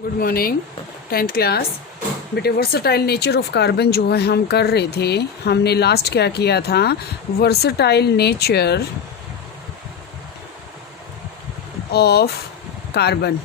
Good morning 10th class. बेटे versatile nature of carbon जो है हम कर रहे थे। हमने लास्ट क्या किया था, वर्सटाइल नेचर ऑफ कार्बन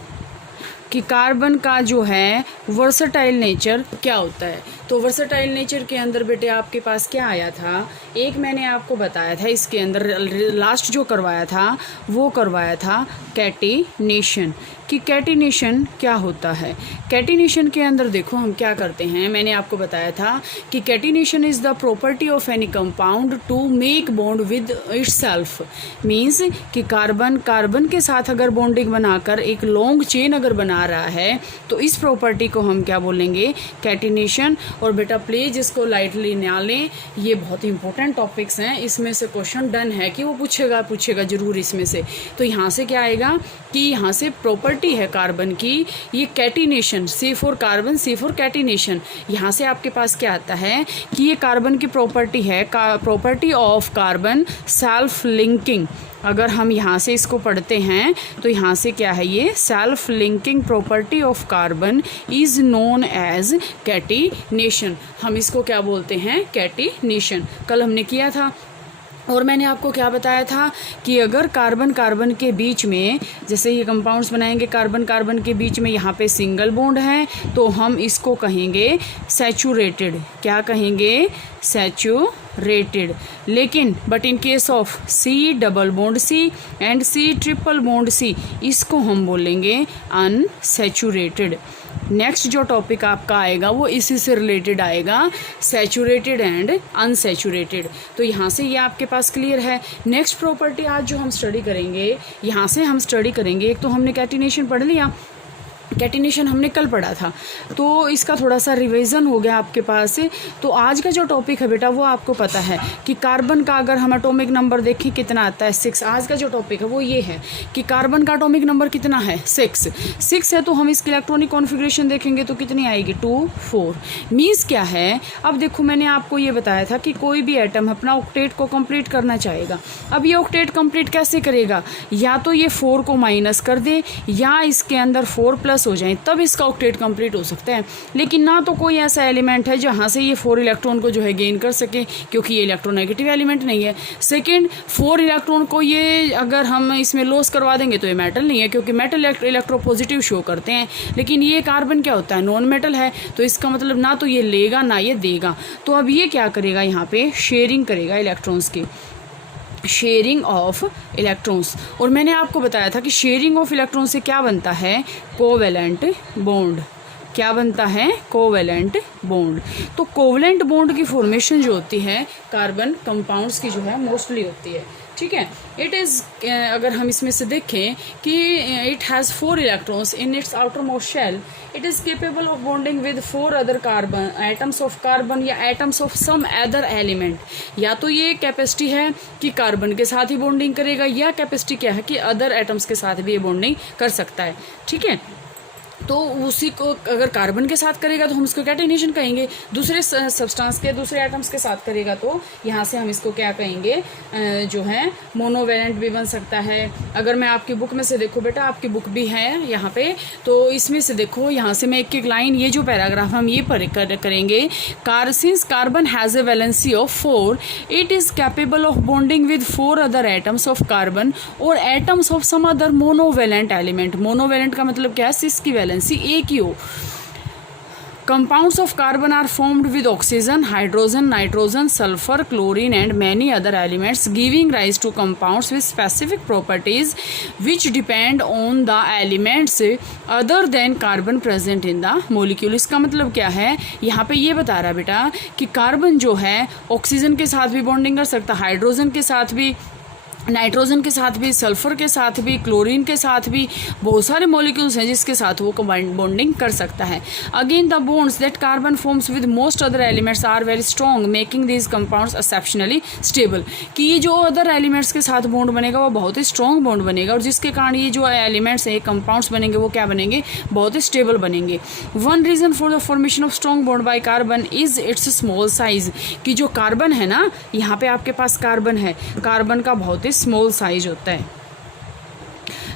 कि कार्बन का जो है वर्सटाइल नेचर क्या होता है। तो वर्सटाइल नेचर के अंदर बेटे आपके पास क्या आया था, एक मैंने आपको बताया था, इसके अंदर लास्ट जो करवाया था वो करवाया था कैटिनेशन कि कैटिनेशन क्या होता है। कैटिनेशन के अंदर देखो हम क्या करते हैं, मैंने आपको बताया था कि catenation is the property of any compound to make bond with itself. Means कि कार्बन के साथ अगर बॉन्डिंग बनाकर एक लॉन्ग चेन अगर बना रहा है तो इस प्रॉपर्टी को हम क्या बोलेंगे, कैटिनेशन। और बेटा प्लीज़ इसको लाइटली ना लें, ये बहुत ही इंपॉर्टेंट टॉपिक्स हैं, इसमें से क्वेश्चन डन है कि वो पूछेगा ज़रूर इसमें से। तो यहाँ से क्या आएगा कि यहाँ से प्रॉपर्टी है कार्बन की, ये catenation, C for carbon, C for catenation. यहाँ से आपके पास क्या आता है कि ये कार्बन की प्रॉपर्टी है, property of carbon self linking. अगर हम यहाँ से इसको पढ़ते हैं तो यहाँ से क्या है, ये self linking property of carbon is known as catenation. हम इसको क्या बोलते हैं, कैटिनेशन। कल हमने किया था। और मैंने आपको क्या बताया था कि अगर कार्बन के बीच में, जैसे ये कंपाउंड्स बनाएंगे कार्बन के बीच में यहाँ पे सिंगल बॉन्ड है तो हम इसको कहेंगे सैचुरेटेड। क्या कहेंगे, सैचुरेटेड। लेकिन but in case of C double bond C and C triple bond C, इसको हम बोलेंगे अनसैचुरेटेड। नेक्स्ट जो टॉपिक आपका आएगा वो इसी से रिलेटेड आएगा, सैचुरेटेड एंड अनसैचुरेटेड। तो यहाँ से ये आपके पास क्लियर है। नेक्स्ट प्रॉपर्टी आज जो हम स्टडी करेंगे, यहाँ से हम स्टडी करेंगे, एक तो हमने कैटिनेशन पढ़ लिया, कैटिनेशन हमने कल पढ़ा था, तो इसका थोड़ा सा रिवीजन हो गया आपके पास से। तो आज का जो टॉपिक है बेटा वो आपको पता है कि कार्बन का अगर हम एटॉमिक नंबर देखें कितना आता है, 6। आज का जो टॉपिक है वो ये है कि कार्बन का एटॉमिक नंबर कितना है, 6 है। तो हम इसकी इलेक्ट्रॉनिक कॉन्फ़िगरेशन देखेंगे तो कितनी आएगी, 2 4। मीन्स क्या है, अब देखो मैंने आपको ये बताया था कि कोई भी एटम अपना ऑक्टेट को कंप्लीट करना चाहेगा। अब ये ऑक्टेट कंप्लीट कैसे करेगा, या तो ये 4 को माइनस कर दे या इसके अंदर 4 प्लस हो जाए, तब इसका ऑक्टेट कंप्लीट हो सकता है। लेकिन ना तो कोई ऐसा एलिमेंट है जहां से ये 4 इलेक्ट्रॉन को जो है गेन कर सके, क्योंकि ये इलेक्ट्रोनेगेटिव एलिमेंट नहीं है। सेकंड, 4 इलेक्ट्रॉन को ये अगर हम इसमें लॉस करवा देंगे तो ये मेटल नहीं है, क्योंकि मेटल इलेक्ट्रोपॉजिटिव शो करते हैं। लेकिन ये कार्बन क्या होता है, नॉन मेटल है, तो इसका मतलब ना तो ये लेगा ना ये देगा। तो अब ये क्या करेगा, यहाँ पे शेयरिंग करेगा इलेक्ट्रॉन्स की, शेयरिंग ऑफ इलेक्ट्रॉन्स। और मैंने आपको बताया था कि शेयरिंग ऑफ इलेक्ट्रॉन से क्या बनता है, कोवेलेंट बॉन्ड। क्या बनता है, कोवेलेंट बॉन्ड। तो कोवेलेंट बॉन्ड की फॉर्मेशन जो होती है कार्बन कंपाउंड्स की जो है मोस्टली होती है, ठीक है। इट इज़, अगर हम इसमें से देखें कि it has 4 electrons in its outermost shell. It is capable of bonding with 4 other carbon atoms of carbon या atoms of some other element. या तो ये कैपेसिटी है कि कार्बन के साथ ही बॉन्डिंग करेगा, या कैपेसिटी क्या है कि अदर एटम्स के साथ भी ये बॉन्डिंग कर सकता है, ठीक है। तो उसी को अगर कार्बन के साथ करेगा तो हम इसको कैटिनेशन कहेंगे, दूसरे सब्सटेंस के, दूसरे एटम्स के साथ करेगा तो यहाँ से हम इसको क्या कहेंगे, जो है मोनोवेलेंट भी बन सकता है। अगर मैं आपकी बुक में से देखो बेटा, आपकी बुक भी है यहाँ पे, तो इसमें से देखो, यहाँ से मैं एक लाइन, ये जो पैराग्राफ हम ये करेंगे, since carbon has a valency of 4, it is capable of bonding with 4 other atoms of carbon और atoms of some other monovalent element. Monovalent का मतलब क्या है, सिस की वैलेंसी एक ही हो। Compounds of carbon are formed with oxygen, hydrogen, nitrogen, sulfur, chlorine and many other elements, giving rise to compounds with specific properties which depend on the elements other than carbon present in the molecule। इसका मतलब क्या है, यहाँ पे ये बता रहा है बेटा कि कार्बन जो है ऑक्सीजन के साथ भी बॉन्डिंग कर सकता है, हाइड्रोजन के साथ भी, नाइट्रोजन के साथ भी, सल्फर के साथ भी, क्लोरीन के साथ भी, बहुत सारे मॉलिक्यूल्स हैं जिसके साथ वो बॉन्डिंग कर सकता है। Again the bonds that carbon forms with most other elements are very strong, making these compounds exceptionally stable. कि ये जो अदर एलिमेंट्स के साथ बॉन्ड बनेगा वो बहुत ही स्ट्रॉन्ग बॉन्ड बनेगा, और जिसके कारण ये जो एलिमेंट्स हैं, कंपाउंड्स बनेंगे, वो क्या बनेंगे, बहुत ही स्टेबल बनेंगे। One reason for the formation of strong bond by carbon is its small size. कि जो कार्बन है ना, यहाँ पे आपके पास कार्बन है, कार्बन का बहुत ही स्मॉल साइज होता है।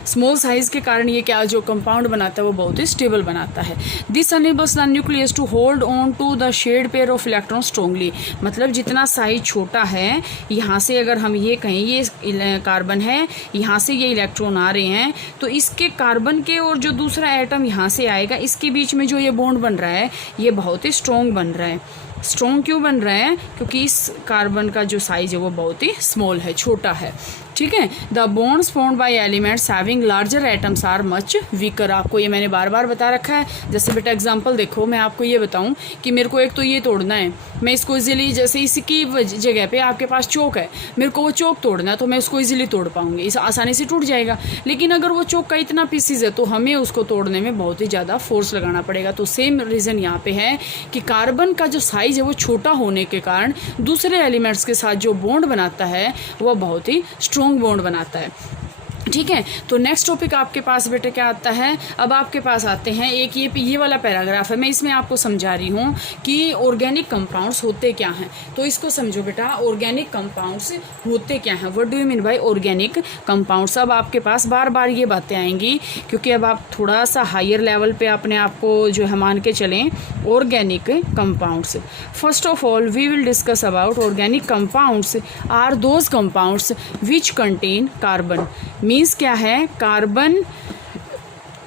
स्मॉल साइज के कारण ये क्या जो कंपाउंड बनाता है वो बहुत ही स्टेबल बनाता है। This enables the nucleus to hold on to the shared pair of electron strongly. मतलब जितना साइज छोटा है, यहाँ से अगर हम ये कहें ये कार्बन है, यहाँ से ये इलेक्ट्रॉन आ रहे हैं, तो इसके कार्बन के और जो दूसरा एटम यहाँ से आएगा, इसके बीच में जो ये बॉन्ड बन रहा है ये बहुत ही स्ट्रॉन्ग बन रहा है। स्ट्रॉन्ग क्यों बन रहा है? क्योंकि इस कार्बन का जो साइज है वो बहुत ही स्मॉल है, छोटा है। ठीक है। The bonds formed by elements having larger atoms are much weaker. आपको ये मैंने बार बार बता रखा है। जैसे बेटा एग्जांपल देखो, मैं आपको ये बताऊं कि मेरे को एक तो ये तोड़ना है, मैं इसको इजीली, जैसे इसकी जगह पे आपके पास चौक है, मेरे को वो चौक तोड़ना है तो मैं उसको इजीली तोड़ पाऊंगी, इस आसानी से टूट जाएगा। लेकिन अगर वो चौक का इतना पीसीज है तो हमें उसको तोड़ने में बहुत ही ज़्यादा फोर्स लगाना पड़ेगा। तो सेम रीज़न यहाँ पे है कि कार्बन का जो साइज है वो छोटा होने के कारण दूसरे एलिमेंट्स के साथ जो बॉन्ड बनाता है वो बहुत ही स्ट्रॉन्ग बॉन्ड बनाता है। ठीक है। तो नेक्स्ट टॉपिक आपके पास बेटे क्या आता है? अब आपके पास आते हैं एक ये वाला पैराग्राफ है, मैं इसमें आपको समझा रही हूँ कि ऑर्गेनिक कंपाउंड्स होते क्या हैं। तो इसको समझो बेटा, ऑर्गेनिक कंपाउंड्स होते क्या हैं, what do you mean by organic compounds. अब आपके पास बार बार ये बातें आएंगी क्योंकि अब आप थोड़ा सा हायर लेवल पे अपने आप को जो है मान के चलें। Organic compounds, first of all we will discuss about organic compounds are those compounds which contain carbon. Means क्या है? कार्बन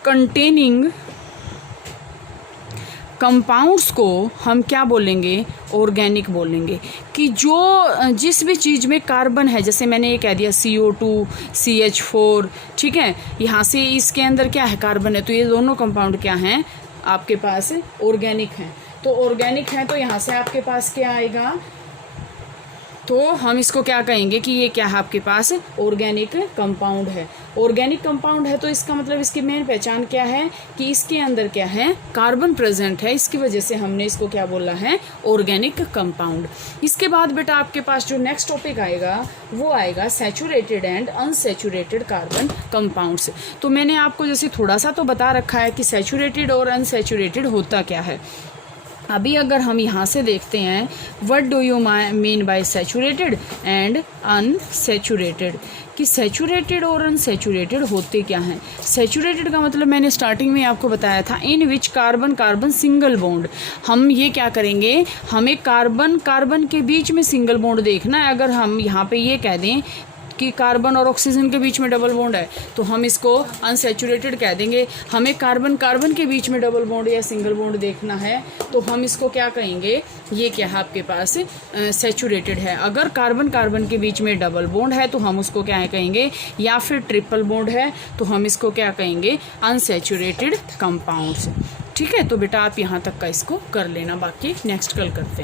कंटेनिंग कंपाउंड्स को हम क्या बोलेंगे? ऑर्गेनिक बोलेंगे। कि जो जिस भी चीज़ में कार्बन है, जैसे मैंने ये कह दिया CO2 CH4, ठीक है, यहाँ से इसके अंदर क्या है? कार्बन है। तो ये दोनों कंपाउंड क्या हैं? आपके पास ऑर्गेनिक हैं। तो ऑर्गेनिक हैं तो यहाँ से आपके पास क्या आएगा? तो हम इसको क्या कहेंगे कि ये क्या है? आपके पास ऑर्गेनिक कंपाउंड है। ऑर्गेनिक कंपाउंड है तो इसका मतलब इसकी मेन पहचान क्या है कि इसके अंदर क्या है? कार्बन प्रेजेंट है। इसकी वजह से हमने इसको क्या बोला है? Organic compound. इसके बाद बेटा आपके पास जो नेक्स्ट टॉपिक आएगा वो आएगा saturated and unsaturated carbon compounds. तो मैंने आपको जैसे थोड़ा सा तो बता रखा है कि सैचुरेटेड और अनसैचुरेटेड होता क्या है। अभी अगर हम यहाँ से देखते हैं, what do you mean by saturated and unsaturated, कि सैचुरेटेड और अनसैचुरेटेड होते क्या हैं। सैचुरेटेड का मतलब मैंने स्टार्टिंग में आपको बताया था, इन विच कार्बन सिंगल बॉन्ड। हम ये क्या करेंगे? हमें कार्बन के बीच में सिंगल बॉन्ड देखना है। अगर हम यहाँ पे ये कह दें कि कार्बन और ऑक्सीजन के बीच में डबल बॉन्ड है तो हम इसको अनसैचुरेटेड कह देंगे। हमें कार्बन के बीच में डबल बॉन्ड या सिंगल बॉन्ड देखना है तो हम इसको क्या कहेंगे? ये क्या है आपके पास? सैचुरेटेड है। अगर कार्बन के बीच में डबल बॉन्ड है तो हम उसको क्या कहेंगे? या फिर ट्रिपल बॉन्ड है तो हम इसको क्या कहेंगे? Unsaturated compounds. ठीक है। तो बेटा आप यहाँ तक का इसको कर लेना, बाकी नेक्स्ट कल करते हैं।